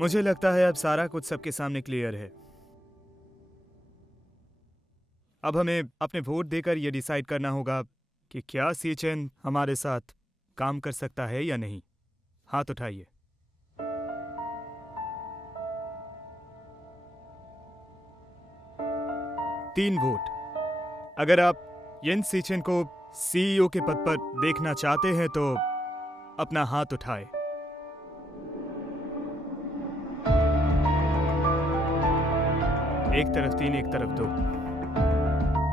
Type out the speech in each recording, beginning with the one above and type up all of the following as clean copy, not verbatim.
मुझे लगता है अब सारा कुछ सबके सामने क्लियर है। अब हमें अपने वोट देकर यह डिसाइड करना होगा कि क्या सीचेन हमारे साथ काम कर सकता है या नहीं। हाथ उठाइए। तीन वोट। अगर आप येन सीचेन को सीईओ के पद पर देखना चाहते हैं तो अपना हाथ उठाएं। एक तरफ 3, एक तरफ 2।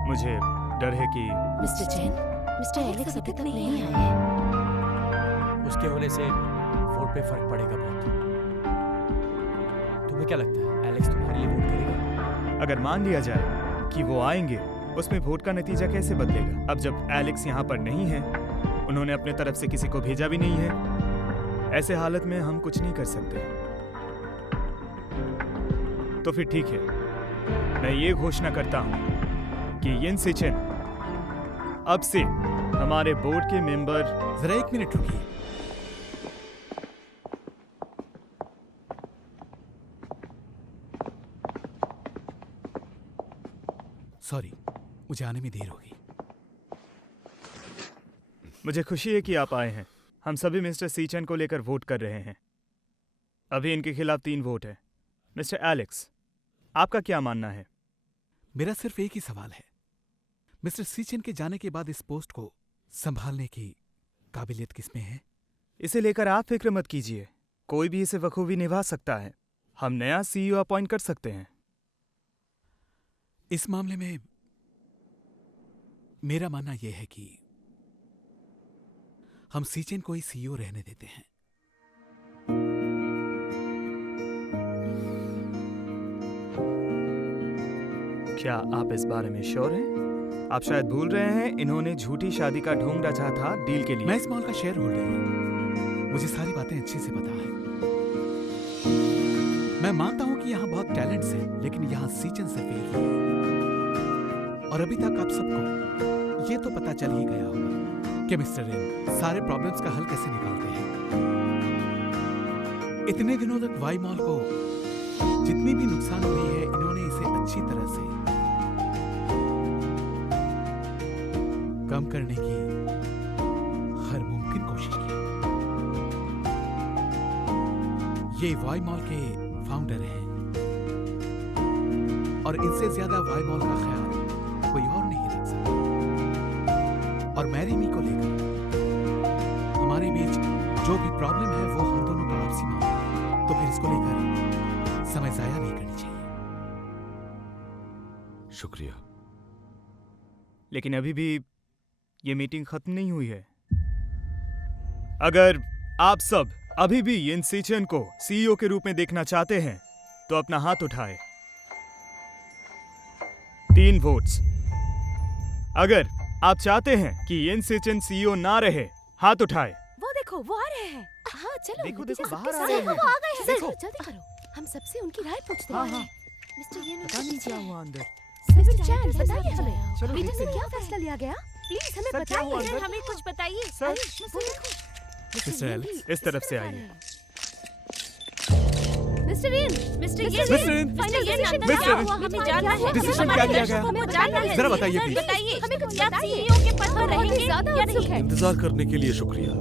मुझे डर है कि मिस्टर चेन, मिस्टर एलेक्स अभी तक नहीं आए हैं। उसके होने से वोट पे फर्क पड़ेगा बहुत। तुम्हें क्या लगता है एलेक्स तुम्हारे लिए वोट करेगा? अगर मान लिया जाए कि वो आएंगे, उसमें वोट का नतीजा कैसे बदलेगा? अब जब एलेक्स यहाँ पर नहीं है, उन्होंने अपने तरफ से किसी को भेजा भी नहीं है, ऐसे हालत में हम कुछ नहीं कर सकते। तो फिर ठीक है, मैं ये घोषणा करता हूँ कि येन सीचेन अब से हमारे बोर्ड के मेंबर। जरा 1 मिनट रुकिए। सॉरी, मुझे आने में देर हो गई। मुझे खुशी है कि आप आए हैं। हम सभी मिस्टर सीचेन को लेकर वोट कर रहे हैं। अभी इनके खिलाफ 3 वोट है। मिस्टर एलेक्स, आपका क्या मानना है? मेरा सिर्फ एक ही सवाल है, मिस्टर सीचेन के जाने के बाद इस पोस्ट को संभालने की काबिलियत किसमें है? इसे लेकर आप फिक्र मत कीजिए, कोई भी इसे बखूबी निभा सकता है। हम नया सीईओ अपॉइंट कर सकते हैं। इस मामले में मेरा मानना यह है कि हम सीचेन को ही सीईओ रहने देते हैं। क्या आप इस बारे में श्योर हैं? आप शायद भूल रहे हैं, इन्होंने झूठी शादी का ढोंग रचा था डील के लिए। मैं इस मॉल का शेयर होल्डर हूं, मुझे सारी बातें अच्छे से पता है। मैं मानता हूं कि यहां बहुत टैलेंट्स हैं, लेकिन यहां सीचेन सिर्फ एक ही है। और अभी तक आप सबको ये तो पता चल ही गया होगा कि मिस्टर रेन सारे प्रॉब्लम्स का हल कैसे निकालते हैं। इतने दिनों तक वाई मॉल को जितनी भी नुकसान हुई है, इन्होंने इसे अच्छी तरह से कम करने की हर मुमकिन कोशिश की। ये वाई मॉल के फाउंडर हैं और इनसे ज्यादा वाई मॉल का ख्याल कोई और नहीं रख सकता। और मैरी मी को लेकर हमारे बीच जो भी प्रॉब्लम है वो हम दोनों का आपसी मामला है, तो फिर इसको लेकर समय जाया नहीं करनी चाहिए। शुक्रिया। लेकिन अभी भी ये मीटिंग खत्म नहीं हुई है। अगर आप सब अभी भी येन सीचेन को सीईओ के रूप में देखना चाहते हैं तो अपना हाथ उठाएं। 3 वोट्स। अगर आप चाहते हैं कि येन सीचेन सीईओ ना रहे, हाथ उठाएं। वो देखो, वो आ रहे हैं। हाँ चलो, देखो, नतीजा देखो, सबके बाहर आ सामने रहे है। हैं। वो आ गए हैं। देखो। जल्दी करो, हम सबसे उनकी राय पूछते हाँ, हैं। हाँ। मिस्टर येन, पता नहीं क्या हुआ अंदर। मिस्टर चैन, बताइए हमें, चलो मीटिंग देखते में हैं। क्या फैसला लिया गया? प्लीज हमें सर, क्या हुआ बताइए। अंदर? हमें कुछ बताइए। सर। वो देखो, मिस्टर एलेक्स, इस तरफ से आइए। मिस्टर येन, मिस्टर येन, मिस्टर येन, फाइनल डिसीजन मिस्टर क्या येन, हुआ? हमें जानना है। डिसीजन क्या लिया गया? हमें जानना है। जरा बताइए, प्लीज। बताइए, हमें कुछ आप सीईओ के पद पर रहेंगे या नहीं? इंतजार करने के लिए शुक्रिया।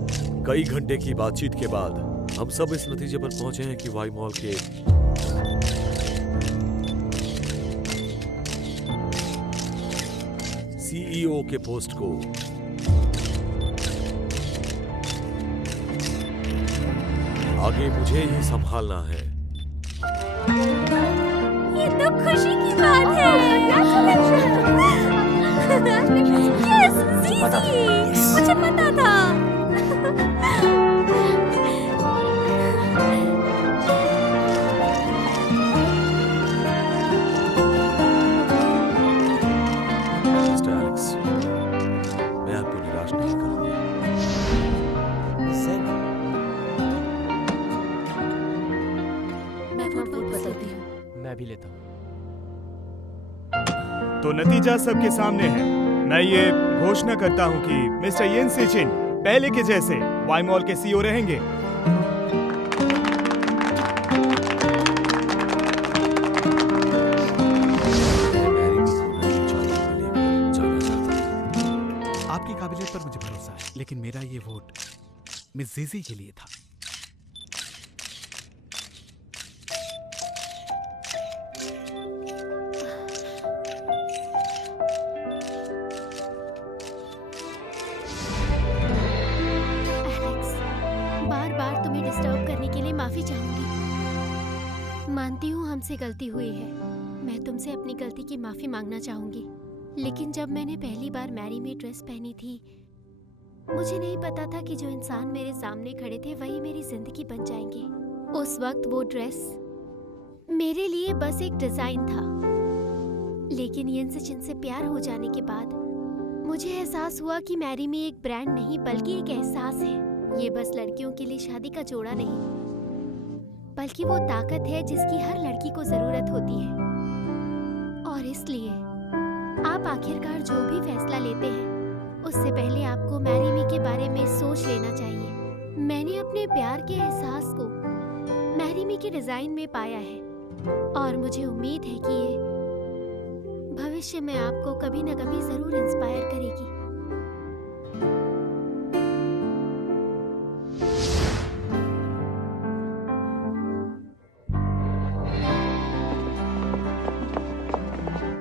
कई घंटे की बातचीत के बाद हम सब इस नतीजे पर पहुंचे हैं कि वाई मॉल के सीईओ के पोस्ट को आगे मुझे ही संभालना है। ये तो खुशी की बात है। यस, जीजी, मुझे पता था। मिस्टर एलेक्स, मैं आपको निराश नहीं करूंगा। मैं वोट बदलती हूँ। मैं भी लेता हूँ। तो नतीजा सबके सामने है। मैं ये घोषणा करता हूं कि मिस्टर येन सीचेन पहले के जैसे वाई मॉल के सीईओ रहेंगे। मेरा ये वोट मिस जीजी के लिए था। एलेक्स, बार बार तुम्हें डिस्टर्ब करने के लिए माफी चाहूंगी। मानती हूँ हमसे गलती हुई है। मैं तुमसे अपनी गलती की माफी मांगना चाहूंगी। लेकिन जब मैंने पहली बार मैरी में ड्रेस पहनी थी, मुझे नहीं पता था कि जो इंसान मेरे सामने खड़े थे वही मेरी जिंदगी बन जाएंगे। उस वक्त वो ड्रेस मेरे लिए बस एक डिजाइन था। लेकिन यिन से जिन से प्यार हो जाने के बाद मुझे एहसास हुआ कि मैरी में एक ब्रांड नहीं बल्कि एक एहसास है। ये बस लड़कियों के लिए शादी का जोड़ा नहीं, बल्कि वो ताकत है जिसकी हर लड़की को जरूरत होती है। और इसलिए आप आखिरकार जो भी फैसला लेते हैं, उससे पहले आपको मैरी मी के बारे में सोच लेना चाहिए। मैंने अपने प्यार के एहसास को मैरी मी के डिजाइन में पाया है, और मुझे उम्मीद है कि ये भविष्य में आपको कभी न कभी जरूर इंस्पायर करेगी।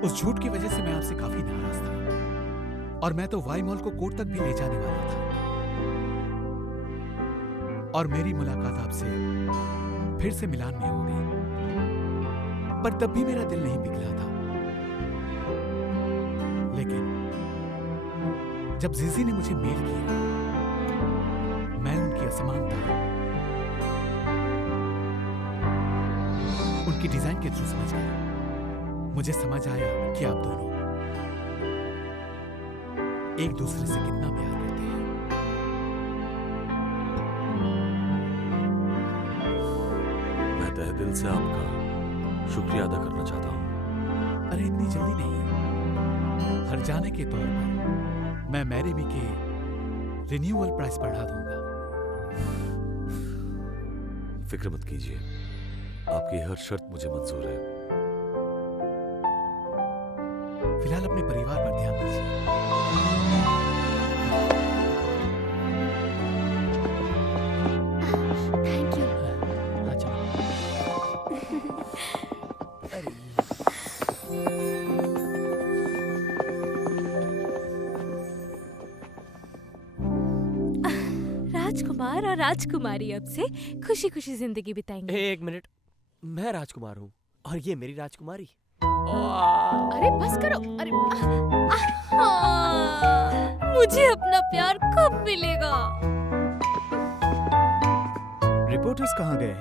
उस झूठ की वजह से मैं आपसे काफी नाराज था, और मैं तो वाई मॉल को कोर्ट तक भी ले जाने वाला था। और मेरी मुलाकात आपसे फिर से मिलान में हो गई, पर तब भी मेरा दिल नहीं पिघला था। लेकिन जब जीजी ने मुझे मेल किया, मैं उनकी असमानता उनकी डिजाइन के थ्रू समझ गया। मुझे समझ आया कि आप दोनों एक दूसरे से कितना प्यार करते हैं। मैं तहे दिल से आपका शुक्रिया अदा करना चाहता हूँ। अरे इतनी जल्दी नहीं। हर जाने के तौर पर मैं मैरी मी के रिन्यूअल प्राइस बढ़ा दूंगा। फिक्र मत कीजिए, आपकी हर शर्त मुझे मंजूर है। फिलहाल अपने परिवार पर ध्यान दीजिए। Thank you. अच्छा। राजकुमार और राजकुमारी अब से खुशी खुशी जिंदगी बिताएंगे। एक मिनट, मैं राजकुमार हूँ और ये मेरी राजकुमारी। अरे बस करो। अरे मुझे अपना प्यार कब मिलेगा? रिपोर्टर्स कहाँ गए?